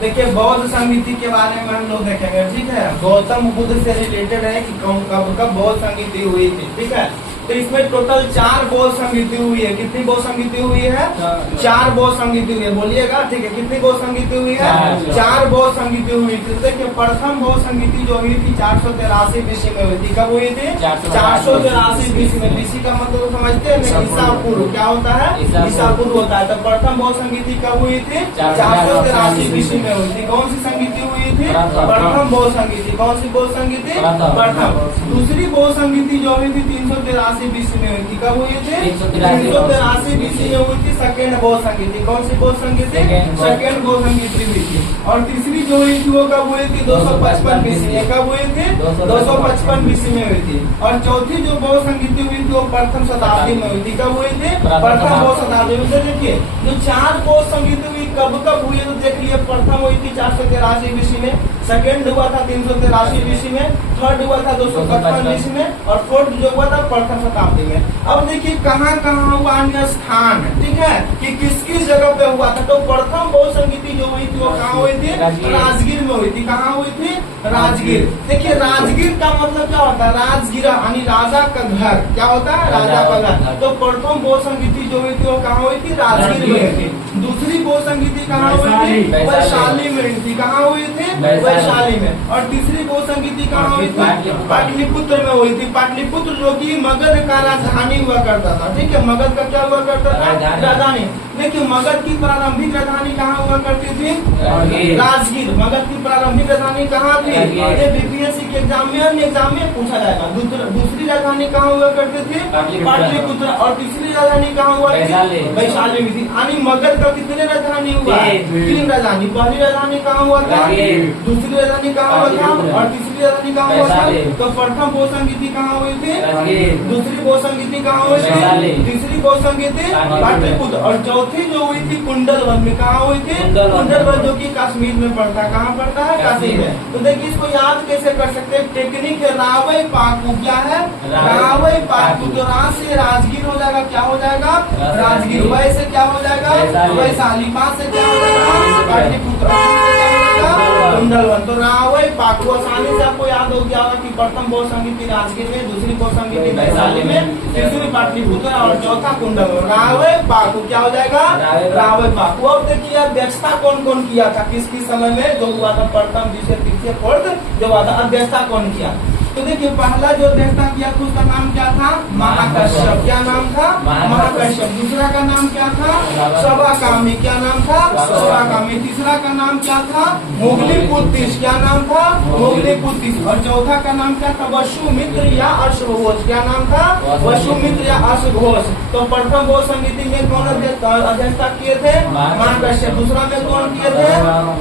देखिए बौद्ध संगीति के बारे में हम लोग देखेंगे, ठीक है। गौतम बुद्ध से रिलेटेड है कि कब कब बौद्ध संगीति हुई थी, ठीक है। तो इसमें टोटल 4 बौद्ध संगीति हुई है। कितनी बौद्ध संगीति हुई है? 4 बौद्ध संगीति हुई है। बोलिएगा, ठीक है। कितनी बौद्ध संगीति हुई है? 4 बौद्ध संगीति हुई थी। देखिए प्रथम बौद्ध संगीति जो हुई थी 483 BC में हुई थी। कब हुई थी? 483 BC में। BC का मतलब समझते हैं, ईसा पूर्व। क्या होता है? ईसा पूर्व होता है। तो प्रथम बौद्ध संगीति कब हुई थी? 483 BC में हुई थी। कौन सी संगीति हुई थी? प्रथम बौद्ध संगीति। कौन सी बौद्ध संगीति? प्रथम। दूसरी बौद्ध संगीति जो हुई थी 383 BC में हुई थी। कब हुई थी? 383 BC में हुई थी सेकेंड बौद्ध संगीति। कौन सी बौद्ध संगीति? सेकेंड बौद्ध संगीति हुई थी। और तीसरी जो हुई थी वो कब हुई थी? 255 BC में। कब हुई थी? 255 BC में हुई थी। और चौथी जो बौद्ध संगीति हुई थी वो प्रथम शताब्दी में हुई थी। कब हुई थी? प्रथम बौद्ध शताब्दी में। देखिए जो 4 बौद्ध संगीति हुई कब हुई है तो देख लिए। प्रथम हुई थी 483 BC में, सेकेंड हुआ था 383 BC में, थर्ड हुआ था 255 BC में, और फोर्थ जो हुआ था प्रथम शताब्दी में। अब देखिए कहाँ कहाँ हुआ, अन्य स्थान, ठीक है, कि किस किस जगह पे हुआ था। तो प्रथम बौद्ध संगीति जो हुई थी वो कहाँ हुई थी? राजगीर में हुई थी। कहाँ हुई थी? राजगीर। देखिए राजगीर का मतलब क्या होता है? राजगिरा यानी राजा का घर। क्या होता है? राजा का घर। तो प्रथम बौद्ध संगीति जो हुई थी वो कहाँ हुई थी? राजगीर में हुई थी। दूसरी बौद्ध संगीति कहाँ हुई थी? वैशाली में हुई थी। कहाँ हुई थी? वैशाली में। और तीसरी बौद्ध संगीति कहाँ हुई थी? पाटलिपुत्र में हुई थी। पाटलिपुत्र जो कि मगध का राजधानी हुआ करता था, ठीक है। मगध का क्या हुआ करता था? राजधानी। देखिए मगध की प्रारंभिक राजधानी कहाँ हुआ करती थी? राजगीर। मगध की प्रारंभिक राजधानी कहाँ थी? ये बीपीएससी के एग्जाम में पूछा जाएगा। दूसरी राजधानी कहाँ हुआ करती थी? पाटलिपुत्र। और तीसरी राजधानी कहाँ हुआ थी? वैशाली में थी। यानी मगध का कितने राजधानी हुआ? 3 राजधानी। पहली राजधानी कहाँ हुआ था? दूसरी राजधानी कहाँ हुआ था? और तीसरी राजधानी कहाँ हुआ था? तो प्रथम बौद्ध संगीति कहाँ हुई थी? दूसरी बौद्ध संगीति कहाँ हुई थी? तीसरी बौद्ध संगीति पाटलिपुत्र। और चौथी जो हुई थी कुंडलवन में। कहाँ हुई थी? कुंडलवन, जो कि कश्मीर में पड़ता है। कहाँ पड़ता है? कश्मीर में। तो देखिए इसको याद कैसे कर सकते हैं? टेक्निक है रावई पाकू। क्या है? रावई पाकू। तो राज से राजगीर हो जाएगा। क्या हो जाएगा? राजगीर। वै से क्या हो जाएगा? वैशाली। पास से क्या हो जाएगा? पाटलिपुत्र। कुंडलवन। तो रावई पाकू आसानी से आपको याद हो गया कि प्रथम बौद्ध संगीति राजगीर में, दूसरी बौद्ध संगीति वैशाली में, तीसरी पाटलिपुत्र और चौथा कुंडलवन। रावई पाकू क्या हो जाएगा? रावई पाकू। अब देखिए अध्यक्षता कौन कौन किया था किस किस समय में जो हुआ था? प्रथम, द्वितीय, तृतीय, फोर्थ जो हुआ था, अध्यक्षता कौन किया? तो देखिए पहला जो अध्यक्षता किया था उसका नाम क्या था? महाकश्यप। क्या नाम था? महाकश्यप। दूसरा का नाम क्या था? सवाकामी। क्या नाम था? सवाकामी। तीसरा का नाम क्या था? मोगलीपुत्तिस। क्या नाम था? मोगलीपुत्तिस। और चौथा का नाम क्या था? वसुमित्र या अश्वघोष। क्या नाम था? वसुमित्र या अश्वघोष। तो प्रथम बौद्ध संगीति में कौन अध्यक्षता किए थे? महाकश्यप। दूसरा में कौन किए थे?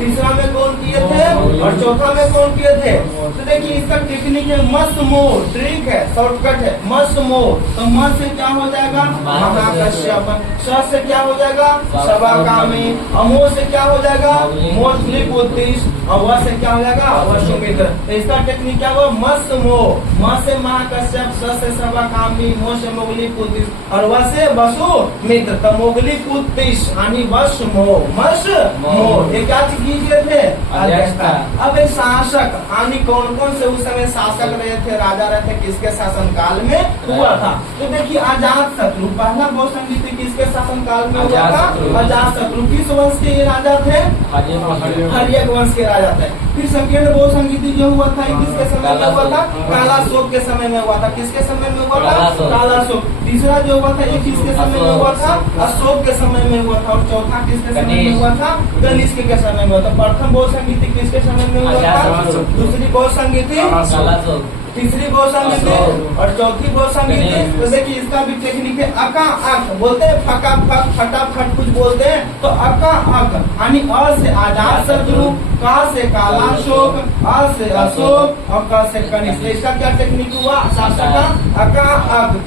तीसरा में कौन किए थे? और चौथा में कौन किए थे? तो देखिए इसका टेक्निक है मस्त मोह। ट्रिक है, शॉर्टकट है, मस्त मोह। तो म से क्या हो जाएगा? महाकश्यप। स से क्या हो जाएगा? सवाकामी। अमो से क्या हो जाएगा? मोगलीपुत्तिस। और वह से क्या हो जाएगा? वसुमित्र। तो इसका टेक्निक क्या हुआ? मस्त मोह। म से महाकश्यप, स से सवाकामी, मो से मोगलीपुत्तिस और वह से वसुमित्र। तो मोगलीपुत्तिस यानी वश मोह, मस मोह। ये क्या कीजिए थे? अध्यक्षता। अब एक शासक यानी कौन कौन से उस समय शासक रहे थे, राजा रहे थे, किसके शासन काल में हुआ था? तो देखिए अजात शत्रु। पहला बौद्ध संगीति किसके शासन काल में हुआ था? अजात शत्रु। किस वंश के ये राजा थे? हर्यक वंश के राजा थे। फिर सेकेंड बौद्ध संगीति जो हुआ था किसके समय में हुआ था? कालाशोक के समय में हुआ था। किसके समय में हुआ था? कालाशोक। तीसरा जो हुआ था ये किसके समय में हुआ था? अशोक के समय में हुआ था। और चौथा किसके समय में हुआ था? कनिष्क के समय में हुआ था। प्रथम बौद्ध संगीति किसके समय में हुआ था? दूसरी बौद्ध संगीति, तीसरी बौद्ध संगीति और चौथी बौद्ध संगीति। तो देखिए इसका भी टेक्निक है अका अक। बोलते हैं फका फक, फटाफट कुछ बोलते हैं तो अका अक यानी अ से अजात शत्रु, का से कालाशोक, अ से अशोक और क से कनिष्क। इसका क्या टेक्निक हुआ? शासक का अका अक। क्या